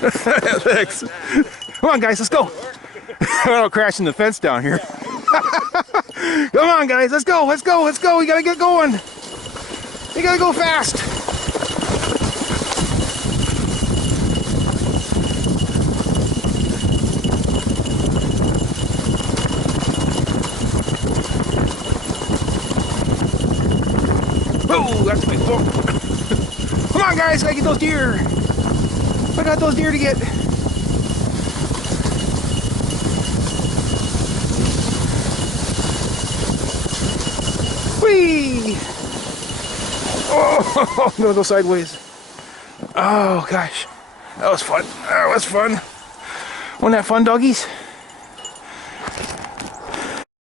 Thanks. Come on, guys, let's go. I don't crash in the fence down here. Come on, guys, let's go, let's go, let's go. We gotta get going. We gotta go fast. Oh, that's my foot. Come on, guys, gotta get those deer. I got those deer to get. Whee! Oh, I'm gonna go sideways. Oh gosh, that was fun. That was fun. Wasn't that fun, doggies?